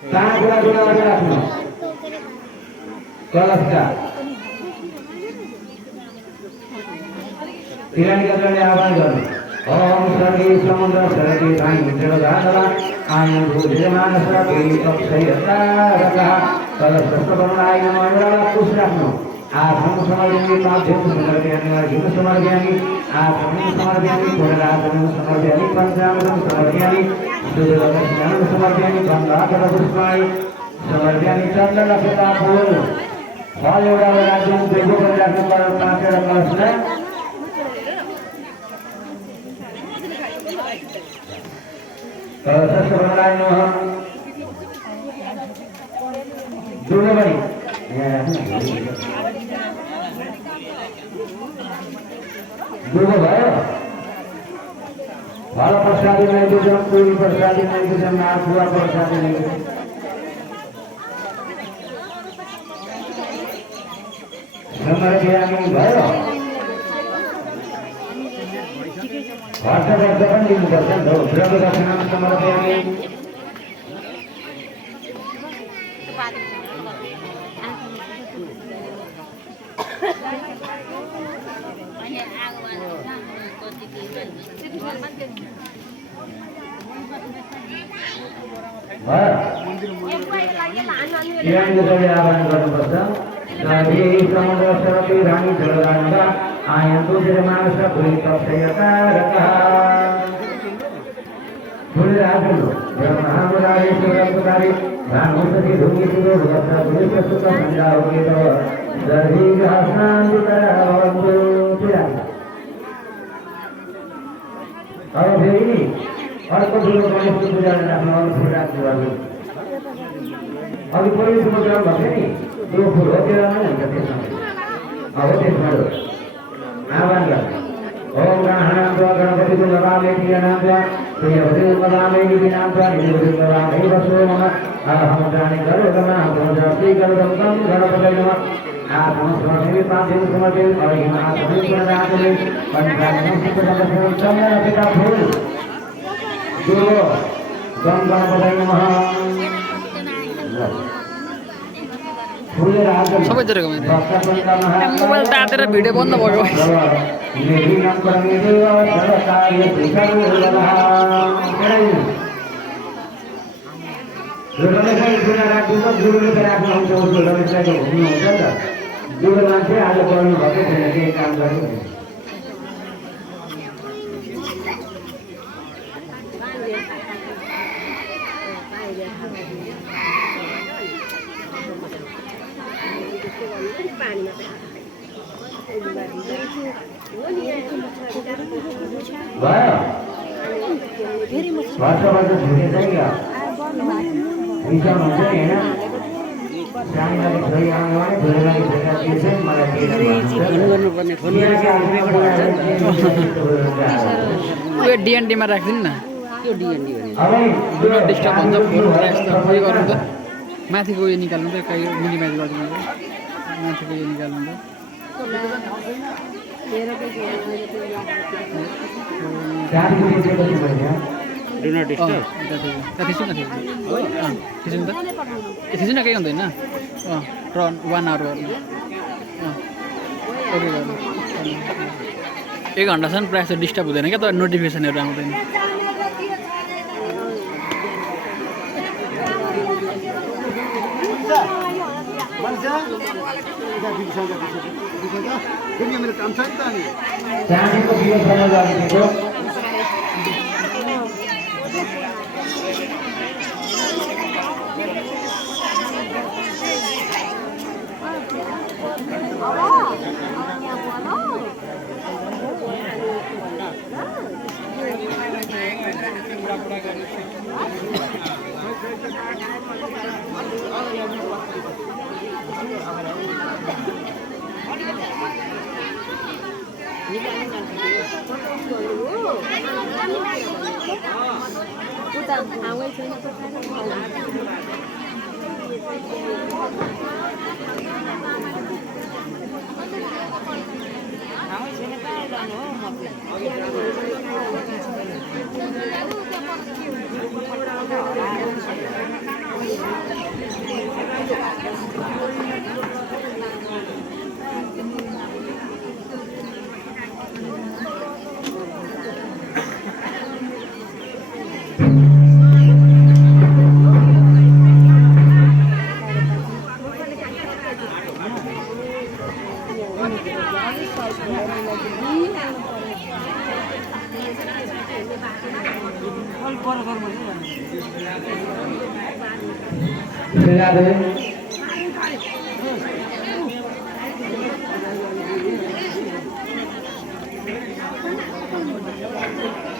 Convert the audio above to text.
tangan gula-gula lagi rakhnu kalascha tirani katrane आह्वान गर्नु Om survey समुद्र सरति धानि जलधारा आयं भूजमान सरति तपसयता कलशस्तवनाय नमः कुछ राख्नु आत्म समर्पयामि माध्यम समर्पयामि अर्जुन समर्पयामि आत्म समर्पयामि पुनरात्म समर्पयामि पंचामृतं समर्पयामि सुदर्शनं समर्पयामि गंगाधर पुष्पाणि समर्पयामि चंद्रलक्षिता फूल फल एउटा राज्यमा देवो राख्नु पर्छ पाँचवटा कलशमा कलशस्तवनाय नमः दुर्गमणि दुर्ग भयो फल प्रसादी नहीं दिन्छौँ पूरी प्रसादी नहीं दिन्छौँ नाथुवा प्रसादी नहीं दिन्छौँ समर्पयामि भयो वर्ष वर्ष पनि दिनुपर्छ नि त द्रव्य दक्षिणा समर्पयामि आह्वान गर्नुपर्छ सर्वे समुद्र सरति धानि जलधारा आयन्तु जलमानस भूमि तपसयकारकः फुलराजु ब्रह्महामुरारि सुरपुरारि भानुसति धूमिसुरो भगवता भूमिसुत संजाओगे तव सर्वे ग्रहशान्तिकरावन्तु अब फेरि अर्को ठुलो गणेशको पूजा राख्नु अरू फुल राख्नु पर्यो अघि पहिलो फुल भएको थियो नि त्यो फुल हो त्यो राम्रो हुन्छ त्यसमा अब त्यसमा आह्वान गर्नु ओम गणानां गणपति नमामि प्रियनां प्रियवती नमामि निधिनां निधिवती नमामि वसो मम अहं जाने करोगमा भोजपति करोगं गणपतये नमः आत्म समर्पयामि पांचम समर्पयामि अर्घ्यं आत्मनि प्रणदामि पंचामृतं सिद्धं चंद्रलक्षिता फूल जो गणपतये नमः सबै जग्गा मोबाइल तातेर भिडियो बन्द भयो मान्छे आज गर्नु भएको छैन केही काम गर्नु भयो वर्ष वर्ष छुटेछ क्या रिसाउनु हुन्छ नि होइन सानीलाई छोरी आउनु भने छोरीलाई भेट्दा के छ मलाई उयो डिएनडीमा राखिदिनु न त्यो डिएनडी भने डिस्टर्ब हुन्छ फोन फ्ल्यास त उयो गर्नु त माथिको उयो निकाल्नु त कहीँ मिनिमाइज गरिदिनु माथिको उयो निकाल्नु त डु नट डिस्टर्ब थिच्नु न थिच्नु त थिच्नु न केही हुँदैन 1 आवर गर्नु ओके गर्नु 1 घन्टासम्म प्रायः जस्तो डिस्टर्ब हुँदैन क्या त नोटिफिकेसनहरू आउँदैन मेरो काम छ नि त अनि चाँदीको बियो समय लागेको Gracias.